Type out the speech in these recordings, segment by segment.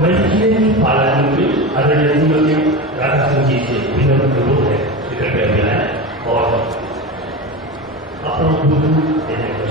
मंचीय पालन में आदरणीय श्रीमती राधा सिंह जी से विनम्र अनुरोध है कि कृपया मिलाएं और अपना गुरु देने का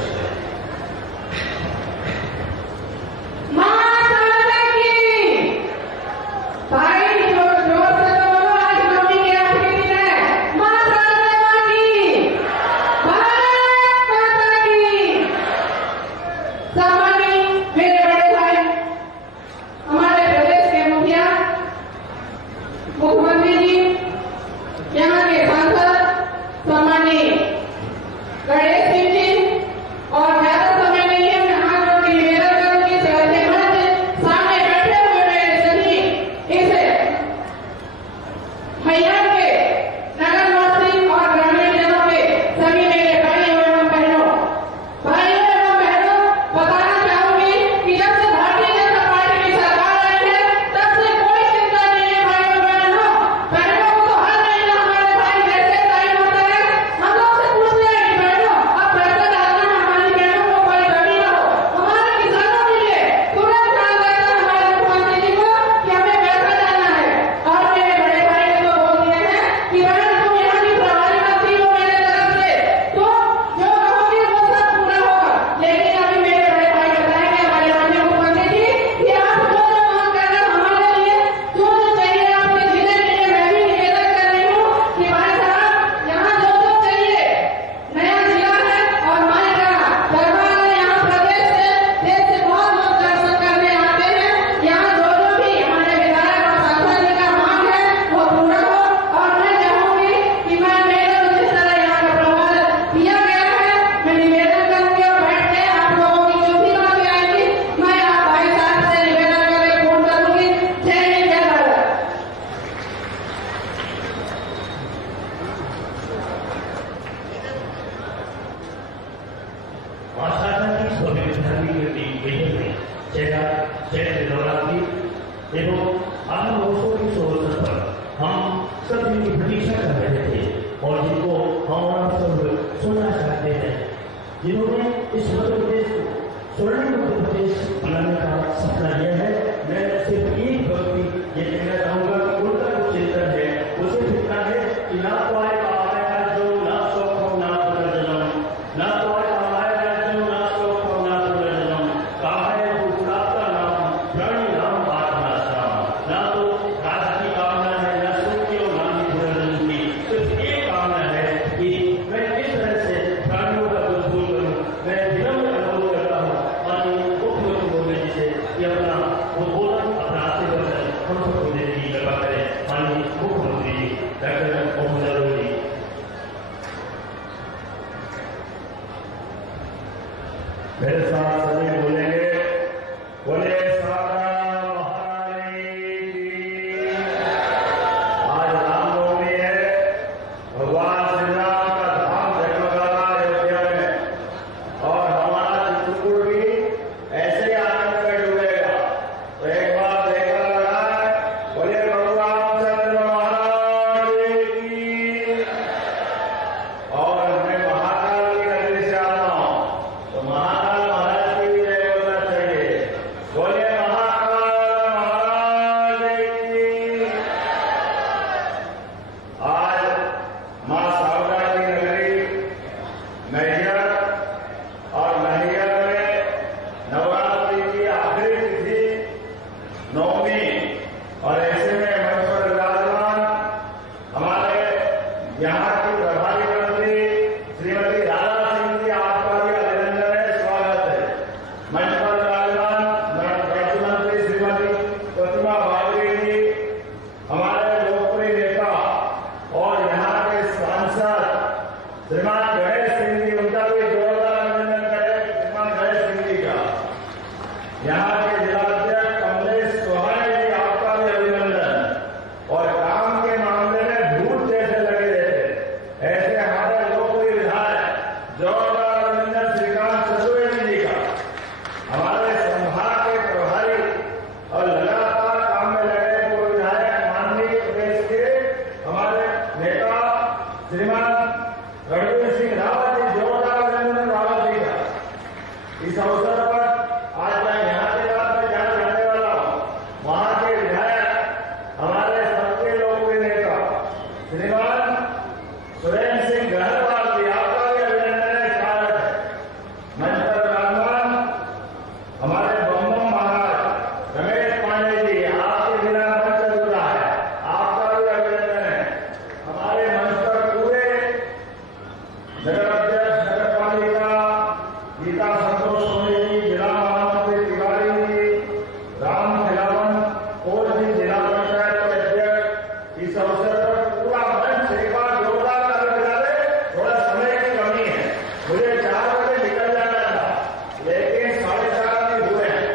जिन्होंने इस मध्य प्रदेश को स्वर्णिम मध्य प्रदेश बनाने का सपना लिया है। मैं सिर्फ एक व्यक्ति ये कहना चाहूंगा कि उनका जो चिंतन है वो सिर्फ इतना है कि ना तो आएगा जो ना शोक हो ना पुनर्जन्म, ना तो आएगा जो ना शोक हो ना पुनर्जन्म, कहा है वो आपका नाम प्राणी नाम आत्माश्रम, ना तो राज की कामना है ना सुख की और ना ही पुनर्जन्म की, सिर्फ एक कामना है कि मैं किस तरह से प्राणियों का दुर्भूल करूं। मैं विनम्र अनुरोध करता हूँ माननीय मुख्यमंत्री बोलने जी से कि अपना वो बोला अपना आशीर्वाद हम सबको देने की कृपा करें। माननीय मुख्यमंत्री जी डॉक्टर मोहम्मद अली जी। मेरे साथ सभी बोलेंगे, बोले सारा महारानी की। आज रामनवमी है, भगवान श्री राम का धाम जगमगा रहा है अयोध्या में और हमारा चित्रकूट भी ऐसे ही आनंद में डूबेगा। तो एक बार देखा लगा है, बोले भगवान चंद्र महाराज की। और मैं महाकाल की नगरी से आता हूँ तो महाकाल महाराज की भी जय बोलना चाहिए। बोले महाकाल महाराज की। आज मां शारदा की नगरी मैहर और मैहर में नवरात्रि की आखिरी तिथि नवमी और ऐसे में मंच पर विराजमान हमारे यहाँ की प्रभारी मंत्री श्रीमती राधा सिंह जी, आपका भी अभिनंदन है, स्वागत है। मंच पर विराजमान राज्य मंत्री श्रीमती प्रतिमा बावरी जी, हमारे लोकप्रिय नेता और यहाँ के सांसद श्रीमान गणेश सिंह जी, उनका भी जोरदार अभिनंदन करें श्रीमान गणेश सिंह जी का। यहाँ के जिलाध्यक्ष कमलेश सोहाने जी, आपका भी अभिनंदन। और काम के मामले में भूत जैसे लगे रहते ऐसे हमारे लोकप्रिय विधायक जोरदार अभिनंदन श्रीकांत चतुर्वेदी जी का। हमारे संभाग के प्रभारी और लगातार काम में लगे पूर्व विधायक माननीय प्रदेश के हमारे नेता श्रीमान रणवीर सिंह रावत जी, जोरदार अभिनंदन रावत जी का। इस अवसर पर आज मैं यहाँ के बाद में जहाँ जाने वाला हूँ वहां सोनी जी, जिला महामंत्री तिवारी जी, राम खिलावन और भी जिला पंचायत के अध्यक्ष, इस अवसर पर पूरा मंच एक बार जोरदार ताली बजा दे। थोड़ा समय की कमी है, मुझे 4 बजे निकल जाना था, लेकिन 4:30 भी हुए हैं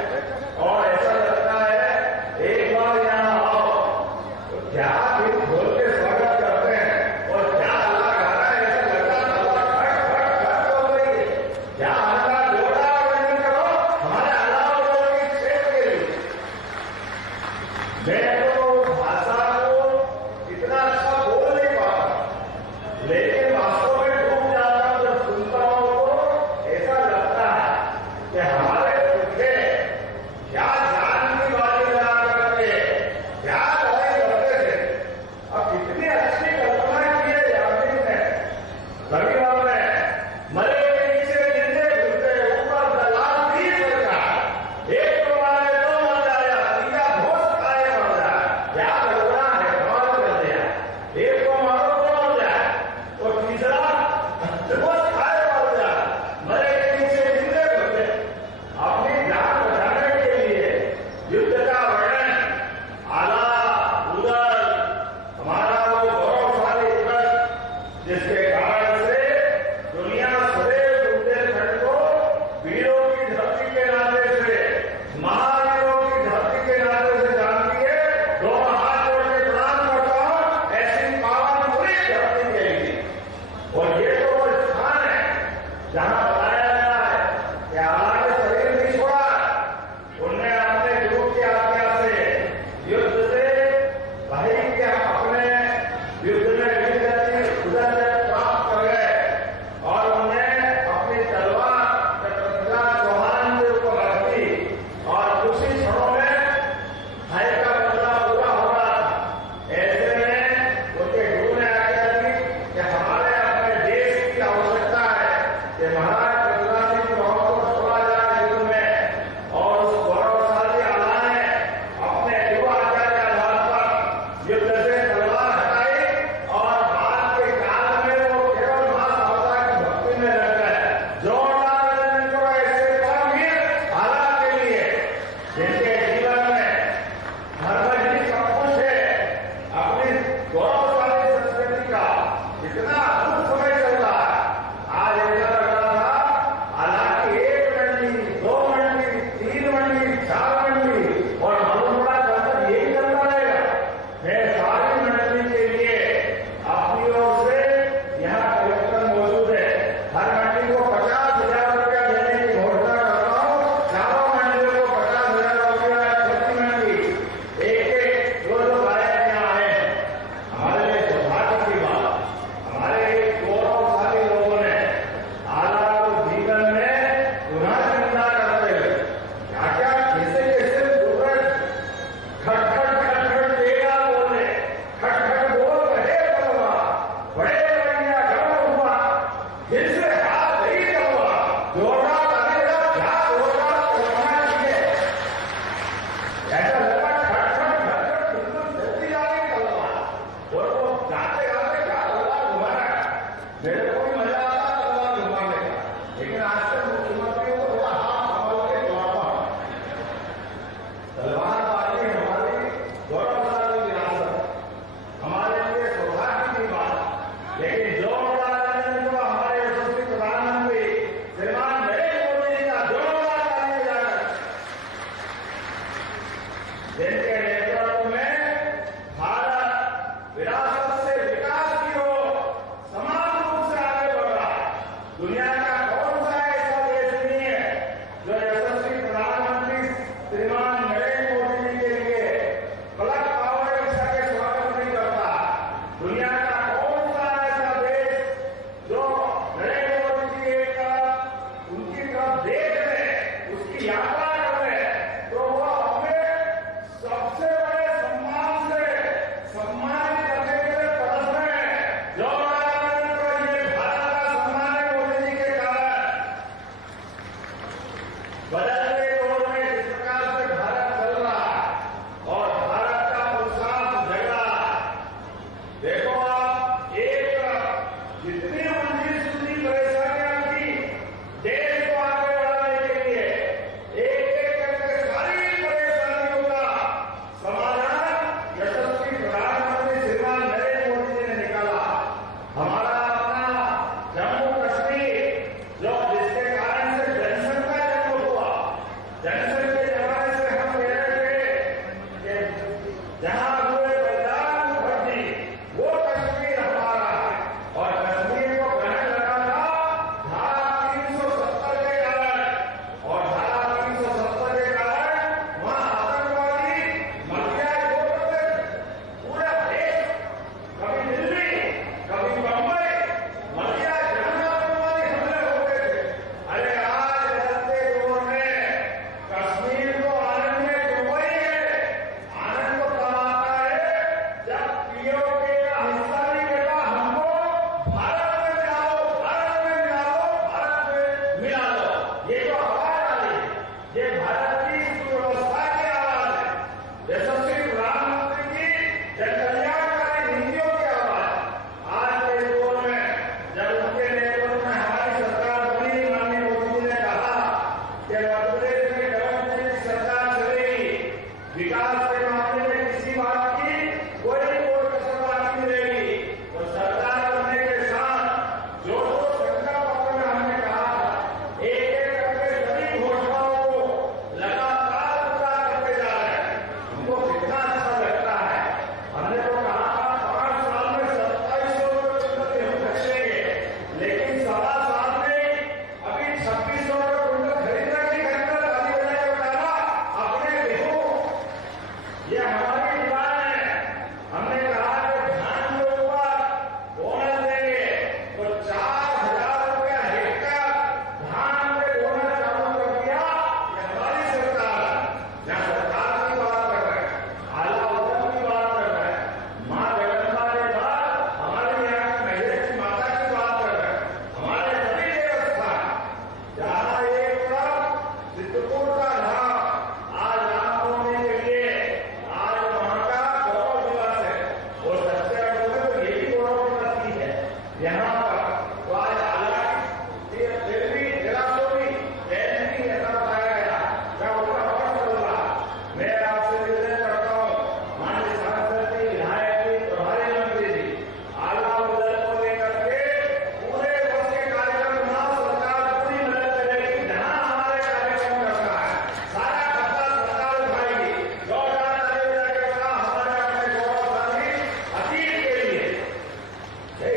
और ऐसा लगता है एक बार यहाँ आओ तो क्या दिल खोल के स्वागत करते हैं और क्या अल्लाह खा रहा है। ऐसा लगता है अल्लाह खट खट खट हो गई है। क्या अल्लाह जोड़ा वर्णन करो हमारे अल्लाह के क्षेत्र के लिए। मैं तो भाषा को इतना अच्छा बोल नहीं पाता, लेकिन वास्तव में डूब जाता हूं जब सुनता हूं तो ऐसा लगता है कि हमारे पुरखे क्या जान की बाजी लगा करके क्या लड़ाई लड़ते थे। अब कितनी अच्छी कल्पना की है यामिन ने। कभी हमने मरे के नीचे जिंदे घुसते ऊपर दलाल भी सरकार, एक तो मारे तो मर जाया, तीजा घोष खाए मर जाए। क्या कल्पना है, कमाल कर दिया। एक को मारो तो मर जाए और तीसरा घोष खाए मर जाए। मरे के नीचे जिंदे घुसते अपनी जान बचाने के लिए युद्ध का वर्णन आला उदर हमारा वो गौरवशाली दिवस जिसके कारण से दुनिया सदैव बुंदेलखंड को वीरों की धरती के नाते से, महावीरों की धरती के नाते से जानती है। दोनों हाथ जोड़ के प्रणाम करता हूं ऐसी पावन पूरी धरती के लिए। और ये तो वो स्थान है जहां बताया गया है कि आला ने शरीर नहीं छोड़ा, उनने अपने गुरु की आज्ञा से युद्ध से भाई के अपने युद्ध में उधर प्राप्त कर गए और उन्हें अपनी तलवार पृथ्वीराज चौहान के ऊपर रख दी और कुछ ही क्षणों में भाई का बदला पूरा हो रहा था। ऐसे में उनके गुरु ने आज्ञा दी कि हमारे अपने देश की आवश्यकता है कि महाराज पृथ्वीराज सिंह चौहान को छोड़ा जाए युद्ध में। और उस गौरवशाली आला ने अपने युवा आज्ञा के आधार पर युद्ध से तलवार हटाई और बाद के काल में वो केवल मां शारदा की भक्ति में रह गए। जोरदार ताली करो ऐसे परमवीर आला के लिए जिनके जीवन में धर्म ही सब कुछ है। अपनी गौरवशाली संस्कृति का इतना अद्भुत समय चल रहा है। आज ऐसा लग रहा था हालांकि 1 मंडी, 2 मंडी, 3 मंडी, 4 मंडी और मालूमड़ा तक यही चलता रहेगा। मैं सारी मंडली के लिए अपनी ओर से यहाँ कलेक्टर मौजूद है, हर मंडी को 50,000 रुपया देने की घोषणा करता हूँ। चारों मंडियों को 50,000 रुपया प्रति मंडी, एक जो गायक यहाँ आए हैं। हमारे लिए सौभाग्य की बात, हमारे गौरवशाली लोगों ने आला को जीवन में पुनः जिंदा करते हुए क्या क्या कैसे कैसे सूरज खट खट खट खट देगा बोले, खट खट बोल रहे बलवा, बड़े बढ़िया गर्व हुआ, दिल से हाथ नहीं चलवा। जोरदार लगेगा क्या जोरदार कल्पना कीजिए। ऐसा लगा खट खट खट खट बिल्कुल जल्दी आगे चलवा और वो गाते गाते क्या तलवार घुमा रहा है। मेरे को भी मजा आता है तलवार घुमाने का, लेकिन आज तक मुख्यमंत्री को थोड़ा हाथ संभाल के घुमाता हूं। तलवारबाजी हमारी गौरवशाली विरासत, हमारे लिए सौभाग्य की बात। लेकिन जोरदार ताली तो हमारे यशस्वी प्रधानमंत्री श्रीमान नरेंद्र मोदी जी का जोरदार ताली बजाकर जिनके नेतृत्व में भारत विरासत से विकास की ओर समान रूप से आगे बढ़ रहा है। दुनिया का कौन सा ऐसा देश नहीं है जो यशस्वी प्रधानमंत्री श्रीमान नरेंद्र मोदी जी के लिए पलक पावर इच्छा के स्वागत नहीं करता। दुनिया का कौन सा ऐसा देश जो नरेंद्र मोदी जी एक तरफ उनकी तरफ देख रहे, उसकी यात्रा कर रहे, तो वो अपने सबसे बड़े सम्मान से सम्मानित करने के लिए तरस रहे हैं। जो ये भारत का सम्मान है मोदी जी के कारण। बदलते दौर में जिस प्रकार से भारत चल रहा है और भारत का पुरुषार्थ जग रहा है, देखो आप एक तरफ जितनी मंजिल सुनी परेशानियां थी देश को आगे बढ़ाने के लिए मध्य प्रदेश में डबल इंजन की सरकार चलेगी। विकास के मामले में किसी बात की कोई कसर बाकी नहीं रहेगी। तो सरकार बनने के साथ जो संकल्प पत्र में हमने कहा था, एक एक करके सभी घोषणाओं को लगातार पूरा करते जा रहे हैं। हमको कितना अच्छा लगता है। हमने तो कहा था 5 साल में 2700 क्विंटल हम खरीदेंगे, लेकिन 7 साल में अभी 2600 क्विंटल खरीदना नहीं खरीदना ताली बजा के बताना अपने देखो। ये हमारी डिमांड है। हमने कहा कि धान के ऊपर बोनस देंगे तो 4000 रुपया हेक्टेयर धान पे बोनस चालू कर दिया। ये हमारी सरकार है। जहाँ सरकार की बात कर रहे हैं, आला वजन की बात कर रहे हैं, माँ जगदम्बा के बाद हमारे यहाँ की महिला की माता की बात कर रहे हैं। हमारे सभी देवस्थान जहाँ एक तरफ चित्रकूट का धाम आज रामनवमी के लिए आज वहाँ का गौरव दिवस है। वो सच्चे अर्थों में तो यही गौरव दिवस ही है। यहाँ पर तो आज हालांकि फिर भी जरा सो भी जयंती ऐसा बताया गया, मैं उसका हवस कर रहा। मैं आपसे निवेदन करता हूँ, माननीय सांसद जी, विधायक जी, प्रभारी मंत्री जी, आला वजन को लेकर के पूरे वर्ष के कार्यक्रम में सरकार पूरी मदद करेगी। जहाँ हमारे कार्यक्रम करना है सारा खर्चा सरकार उठाएगी। 2000 हमारे अपने गौरवशाली अतीत के लिए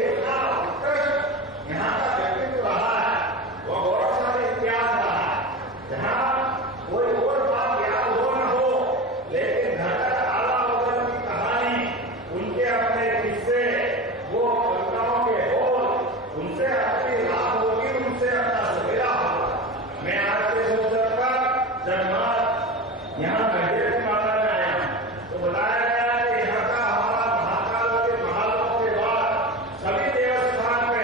इतना उत्कृष्ट यहाँ का व्यक्तित्व रहा है, वो गौरवशाली इतिहास रहा है। जहाँ कोई और बात याद हो न हो, लेकिन घटक आला वजन की कहानी, उनके अपने किस्से, वो कविताओं के बोल, उनसे अपनी रात होगी, उनसे अपना सवेरा होगा। मैं आज के अवसर पर जब यहाँ मंदिर की माला में आया तो बताया गया कि यहाँ का हमारा महाकाल के महालों के बाद सभी देवस्थान पे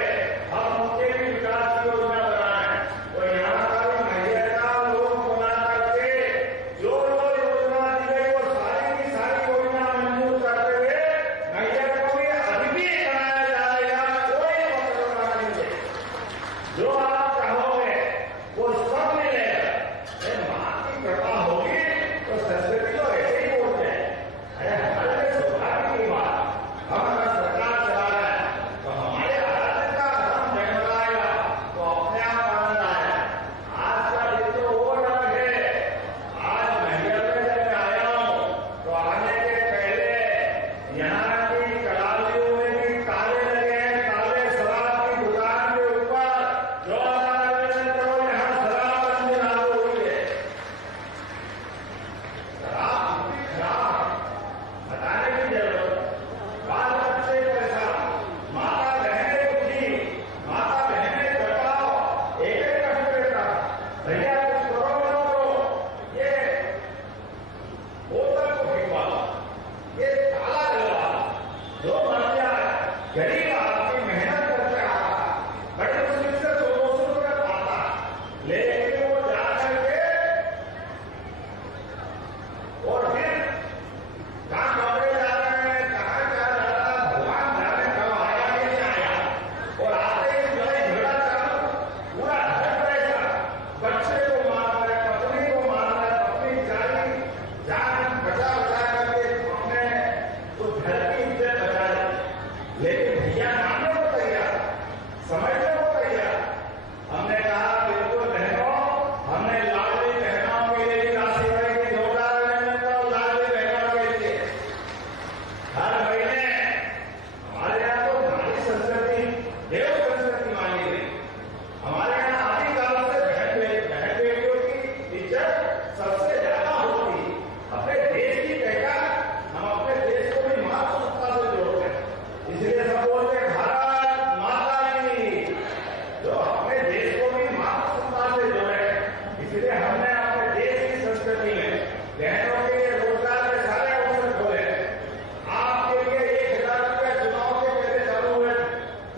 हम उनके भी विकास की योजना बनाए। तो यहाँ का भी महिला का लोग बना करके जो योजना दी गई वो सारी की सारी योजना मंजूर करते हुए महिला को भी अद्वितीय बनाया जाएगा। कोई मतलब नहीं है। जो आप चाहोगे वो सब मिलेगा। माँ की कृपा होगी तो संस्कृति तो ऐसे ही बोलते हैं। अरे हमारे लिए सौभाग्य की बात, हम अगर सरकार चला रहे हैं तो हमारे आराध्य का धर्म जगमगाएगा तो अपने आप आनंद आएगा। आज का दिन तो वो अलग है। आज महिला में जब मैं आया हूँ तो आने के पहले यहाँ की कलालियों में भी ताले लगे हैं। ताले शराब की दुकान के ऊपर 2000 करो यहाँ शराब बंदी लागू हुई है। शराब इतनी खराब है, हटाने की जरूरत। बाल बच्चे परेशान, माता बहनें दुखी, माता बहनें बचाओ, एक एक कष्ट देता। भैया कुछ करो न करो, ये बोतल को भिजवा लो, ये ताला डलवा लो, जो मर जाए। गरीब आदमी मेहनत करके आ रहा, बड़ी मुश्किल से 200 रुपये पाता, लेकिन वो जा करके और फिर कहाँ कमरे जा रहे हैं, कहाँ जा रहा था, भगवान जाने कब आया कि नहीं आया। और आते ही लड़ाई झगड़ा चालू, पूरा घर परेशान, बच्चे को मार रहे, पत्नी को मार रहे, पत्नी जारी जान बचा बचा करके हमने उस घर की इज्जत बचा ली। लेकिन भैया मानने को तैयार, समझने को तैयार। हमने कहा बिल्कुल बहनों, हमने लाडली बहनों के लिए भी राशि बढ़ेगी, 2000 करो लाडली बहनों के लिए। हर महीने हमारे यहाँ तो नारी संस्कृति देव संस्कृति मानी गई। हमारे यहाँ आदिकाल से बहन बेटियों की इज्जत सबसे ज्यादा होती है। अपने देश की पहचान, हम अपने देश को भी मातृसत्ता से जोड़ते हैं। इसलिए सब बोलते हैं भारत माता की, जो अपने देश को भी मातृसत्ता से जोड़े। इसलिए हमने अपने देश की संस्कृति में बहनों के लिए रोजगार के सारे अवसर खोले। आपके लिए 1000 रुपये चुनाव के पहले चालू हुए,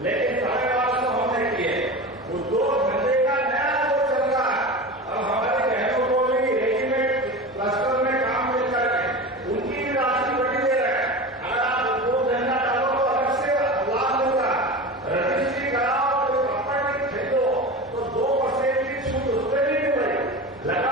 लेकिन 1250 हमने किए। उद्योग धंधे का नया दौर चल रहा है। अब हमारी बहनों को भी रेडीमेड क्लस्टर में काम मिल करके उनकी भी राशि बढ़ी दे रहे हैं। अगर आप उद्योग धंधा डालो तो अलग से लाभ मिलता है। रजिस्ट्री कराओ तो प्रॉपर्टी खरीदो तो 2% की छूट उस पर भी मिल रही। लगा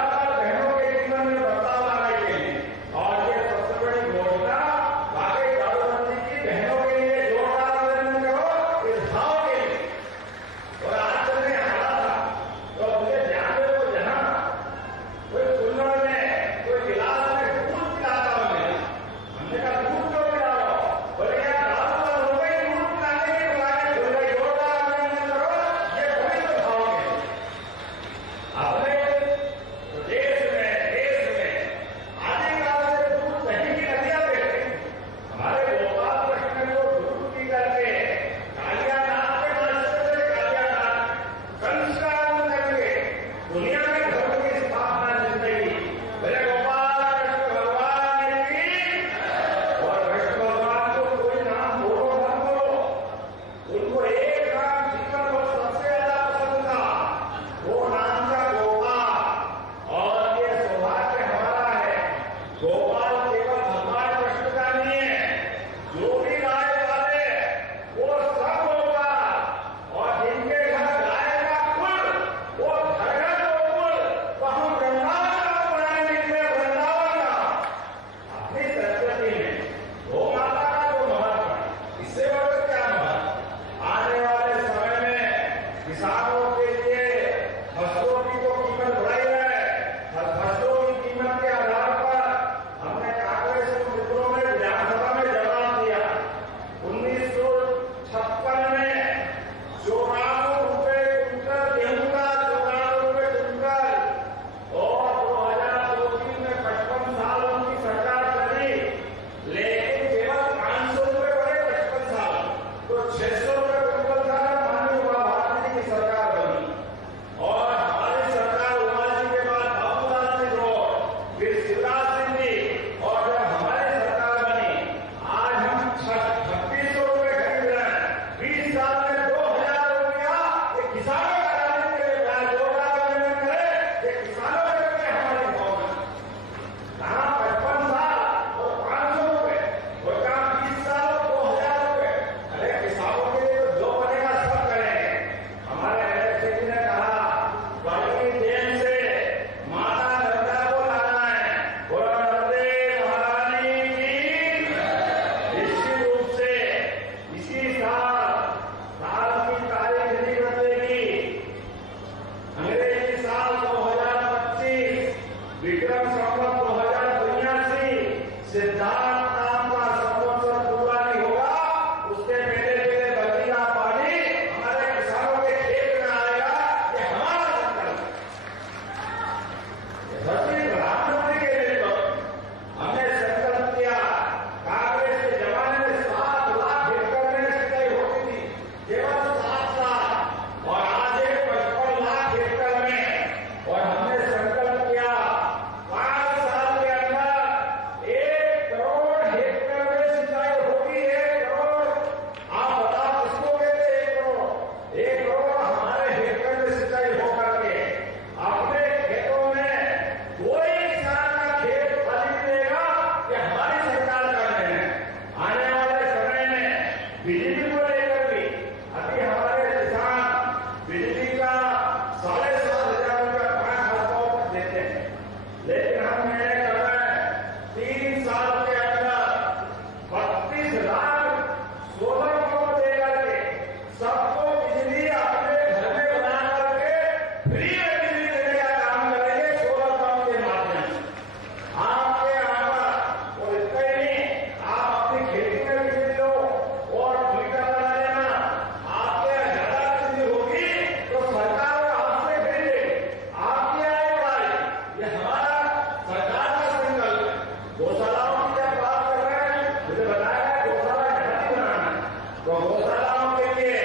लेकिन हम निर्णय कर रहे हैं 3 साल के अंदर 32 लाख सोलर पंप दे करके सबको बिजली अपने घर में बना करके फ्री में बिजली देने का काम करेंगे सोलर पंप के माध्यम से। आपके यहाँ पर और इतना ही नहीं, आप अपनी खेती में बिजली लो और फिल्टर लगा देना। आपके यहाँ ज्यादा बिजली होगी तो सरकार आपसे खरीदेगी, आपकी आय बढ़ाएगी। ये हमारा सरकार का संकल्प है। गौशालाओं की जब बात कर रहे हैं, मुझे बताया गौशाला घर बनाना, तो गौशालाओं के लिए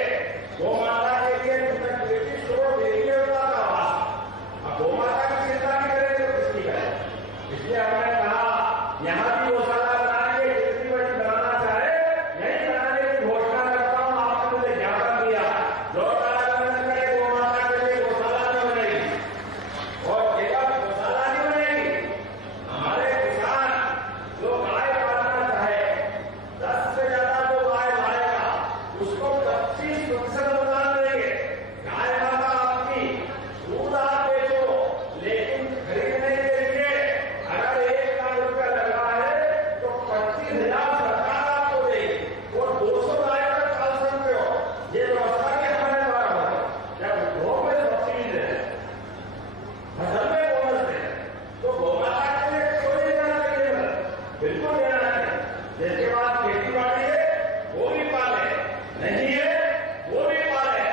गौ माता के लिए ब्रिटिश स्टोर डेली होता था। अब गौ माता की चिंता नहीं करेंगे तो किसकी करें? इसलिए हमने कहा यहाँ भी गौशाला बनाएंगे, जितनी बड़ी बनाना चाहे यही बनाने की घोषणा करता हूँ। आपने मुझे ज्ञापन दिया, जो कार्यान्वयन करे गौ माता के लिए गौशाला नहीं बनेगी और केवल गौशाला नहीं बनेगी। हमारे किसान जो गाय पालना चाहे, 10 से ज्यादा जो गाय लाएगा उसको 25% अनुदान देंगे। गाय माता आपकी दूध आप बेचो, लेकिन खरीदने के लिए अगर 1 लाख रुपया लगा है तो 25,000 सरकार आपको देगी और 200 गाय तक पाल सकते हो। ये व्यवस्था भी हमारे द्वारा होगी। जब उद्योग में सब्सिडी दे, फसल में बोनस दे, तो गौ माता के लिए क्यों नहीं देना चाहिए? बिल्कुल देना चाहिए। जिसके बाद खेती बाड़ी है वो भी पाले, नहीं है वो भी पाले,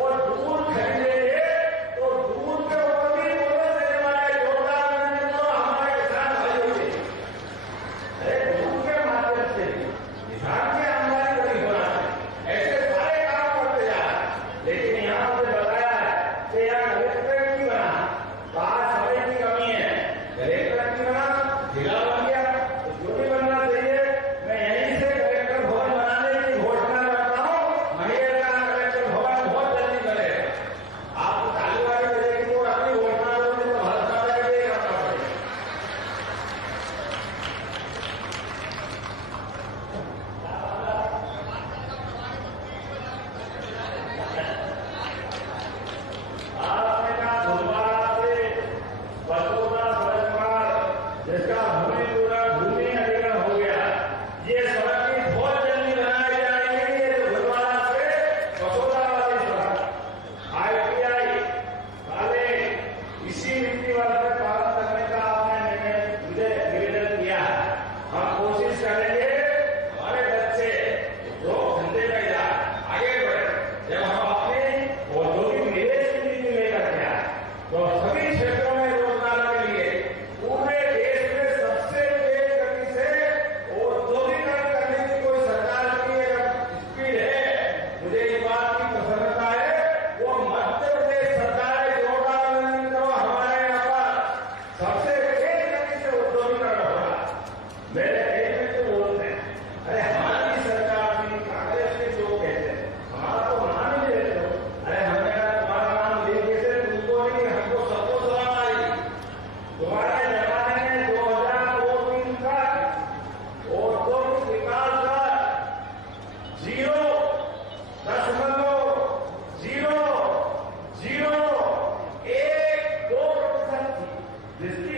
और दूध खरीदेंगे तो दूध के ऊपर भी बोनस देने वाले योगदान देने तो हमारे किसान भाई होंगे। अरे दूध के माध्यम से किसान की आमदनी बड़ी होना है। ऐसे सारे काम करते जा रहे हैं। लेकिन यहाँ मुझे बताया है कि यहाँ कलेक्टर नहीं बना, कहा समय की कमी है, कलेक्टर नहीं बना, जिला बन गया, तो जो भी बनना चाहिए मैं यहीं से कलेक्टर भवन बनाने की घोषणा करता हूँ। महिला का कलेक्टर भवन बहुत जल्दी बनेगा। आप चालू वाली बजेगी तो अपनी घोषणा करोगे तो भारत माता के लिए करना पड़ेगा। आपने कहा भोपाल से बसोदा सड़क, जिसका भूमि अधिग्रहण हो गया, ये सड़क भी बहुत जल्दी बनाई जाएगी। ये भोपाल से बसोदा वाली सड़क ITI वाले इसी नीति वाले पे पालन करने का आपने निर्णय मुझे निवेदन किया है। हम कोशिश करेंगे हमारे बच्चे जो धंधे में जाए आगे बढ़े। जब हम अपने औद्योगिक निवेश की नीति लेकर के आए तो सभी क्षेत्रों में रोजगार के लिए पूरे देश में सबसे तेज गति से औद्योगिकरण करने की कोई सरकार की स्पीड है। मुझे इस बात की प्रसन्नता है, वो मध्य प्रदेश सरकार है। जोरदार करो, हमारे यहाँ पर सबसे तेज गति से औद्योगिकरण हो रहा है। मेरे देश में तो बोलते हैं अरे हमारी सरकार थी, कांग्रेस के लोग कहते हैं हमारा तो नाम ही लेते हो। अरे हमने कहा तुम्हारा नाम लेके से तुमको नहीं, हमको सबको सलाम आएगी। तुम्हारे जमाने में 2002-3 तक औद्योगिक विकास दर 0.001-2% थी, जिसकी